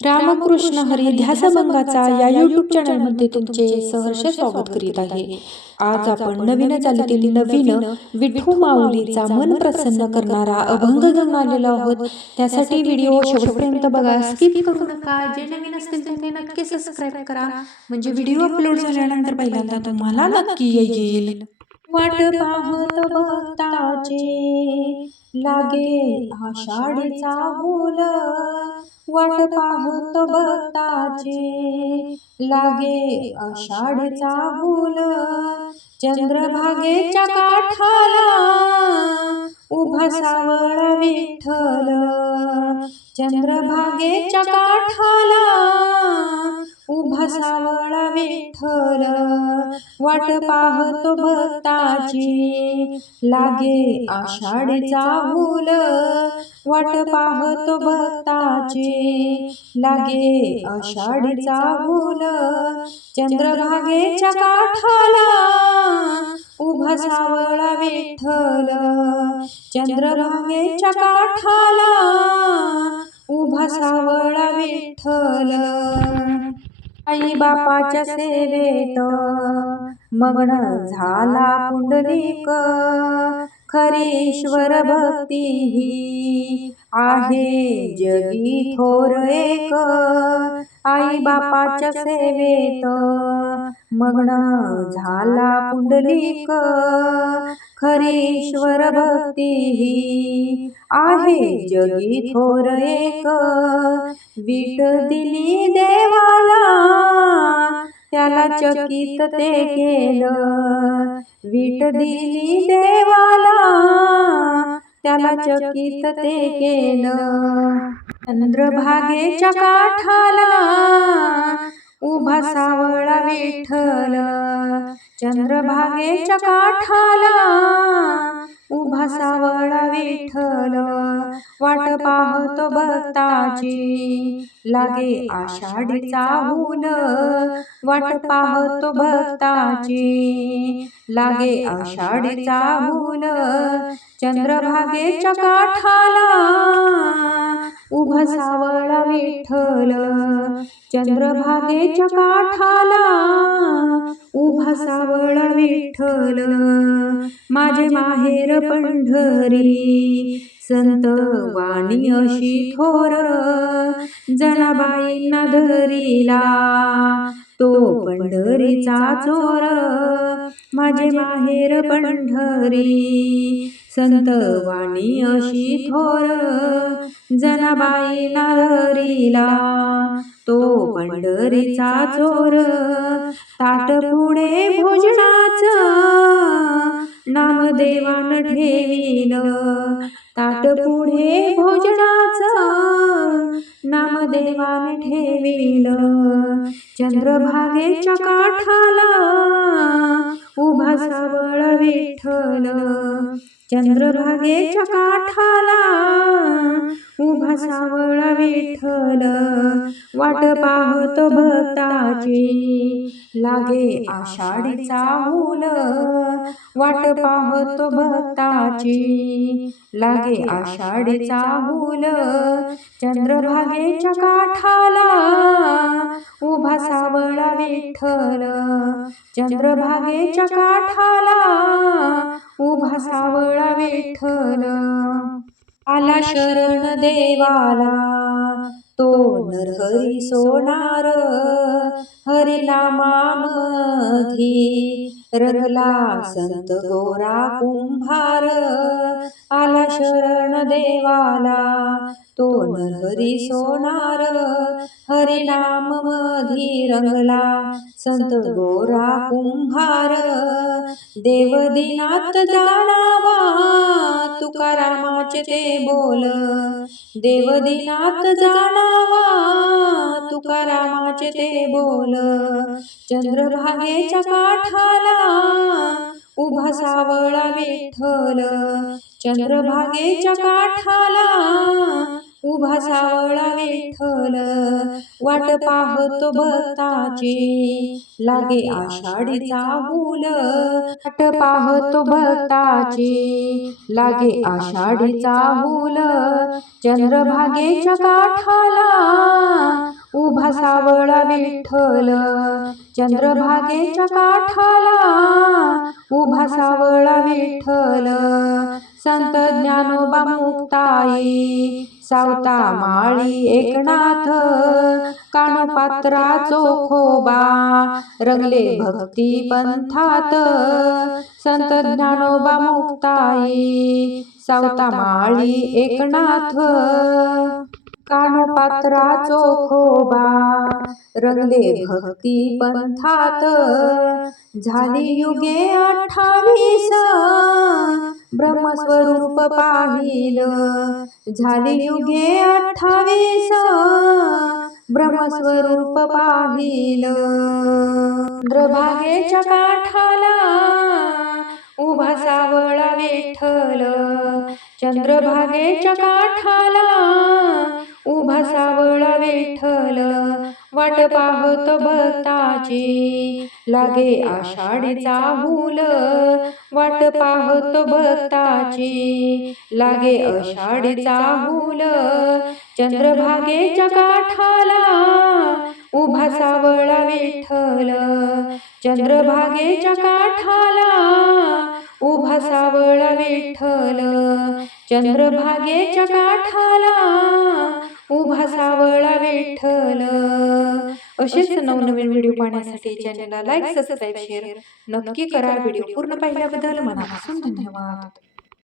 रामकृष्ण हरी ध्यासभंगाचा या यूट्यूब चॅनलमध्ये तुमचे सहर्ष स्वागत करीत आहे। आज आपण नवीन चालीतील नवीन विठू माऊलीचा मन प्रसन्न करणारा अभंग घेऊन आलेलो आहोत। त्यासाठी व्हिडिओ शेवटपर्यंत बघा, स्किप करू नका। जे नवीन असतील त्यांनी नक्की सबस्क्राइब करा, म्हणजे व्हिडिओ अपलोड झाल्यानंतर पहिल्यांदा तुम्हाला नक्की येईल। वाट पाहत भक्ताचे लागे आषाढीचा भूल, वाट पाहत भक्ताचे लागे आषाढीचा भूल, चंद्रभागेच्या काठाला उभा सावळा विठ्ठल, चंद्रभागेच्या काठाला उभा सावळा विठ्ठल, वाट पाहतो भक्ताची लागे आषाढीचा भूल, वाट पाहतो भक्ताची लागे आषाढीचा भूल, चंद्रभागेच्या काठाला उभा सावळा विठ्ठल, चंद्रभागेच्या काठाला उभा सावळा विठ्ठल। आई बापाच्या सेवेत मग्न झाला पुंडलिक, खरी ईश्वर भक्ती ही आहे जगी थोर एक। आई बापाच्या सेवेत मग्न झाला पुंडलिक, खरी ईश्वर भक्ती ही आहे जगी थोर एक। वीट दिली देवाला त्याला चकित ते केलं, वीट दिली देवाला त्याला चकित ते केलं, चंद्रभागेच्या काठाला उभा सावळा विठ्ठल, चंद्रभागेच्या काठाला उभा सावळा विठ्ठल, वाट पाहतो भक्ताची लागे आषाढीचा भूल, वाट पाहतो भक्ताची लागे आषाढीचा भूल, चंद्रभागेच्या काठाला उभा सावळा विठ्ठल, चंद्रभागेच्या काठाला उभा सावळा विठ्ठल। माझे माहेर पंढरी संत वाणी अशी थोर, जनाबाईंना धरिला तो पंढरीचा चोर। माझे माहेर पंढरी संत वाणी अशी थोर, जनाबाईंना धरिला तो पंढरीचा चोर। ताट पुढे भोजनाचं नामदेवान ठेविलं, ताट पुढे भोजनाचं नामदेवान ठेविलं, चंद्रभागेच्या काठाला उभा सावळा विठ्ठल, चंद्रभागेच्या काठाला उभा सावळा विठ्ठल, वाट पाहतो भक्ताची लागे आषाढीचा भूल, वाट पाहतो भक्ताची लागे आषाढीचा भूल, चंद्रभागेच्या काठाला उभा सावळा विठ्ठल, चंद्रभागेच्या काठाला उभा सावळा विठ्ठल। आला शरण देवाला तो नरहरी सोनार, हरिनामामधी रंगला संत गोरा कुंभार। आला शरण देवाला तो नरहरी सोनार, हरिनाममधी रंगला संत गोरा कुंभार। देवदिनात जाणावा तुकारामाचे ते बोल, देवदिनात जाणावा तुकारामाचे ते बोल, चंद्रभागेच्या काठाला उभा सावळा विठ्ठल, चंद्रभागेच्या काठाला उभा सावळा विठ्ठल, वाट पाहतो भक्ताची लागे आषाढीचा भूल, वाट पाहतो भक्ताची लागे आषाढीचा भूल, चंद्रभागेच्या काठाला उभा सावळा विठ्ठल चंद्रभागेच्या काठाला, उभा सावळा विठ्ठल संत ज्ञानोबा मुक्ताई, सावता माळी एकनाथ, कानोपात्रा चोखोबा रंगले भक्ती पंथात, संत ज्ञानोबा मुक्ताई, सावता माळी एकनाथ, कानोपात्रा चोखोबा रंगले भक्ती पंथात, झाली युगे 28 ब्रह्मस्वरूप पाहिल, झाली युगे 28 ब्रह्मस्वरूप पाहिल, चंद्रभागेच्या काठाला उभा सावळा विठ्ठल, चंद्रभागेच्या काठाला उभा सावळा विठ्ठल, वाट पाहत भक्ताची लागे आषाढीचा हुल, वाट पाहत भक्ताची लागे आषाढीचा हुल, चंद्रभागेच्या काठाला उभा सावळा विठ्ठल, चंद्रभागेच्या काठाला उभा सावळा विठ्ठल, चंद्रभागेच्या काठाला उभा सावळा विठ्ठल. असेच नवनवीन व्हिडिओ पाहण्यासाठी चॅनलला लाईक, सबस्क्राईब, शेअर नक्की करा. व्हिडिओ पूर्ण पाहिल्याबद्दल मनापासून धन्यवाद.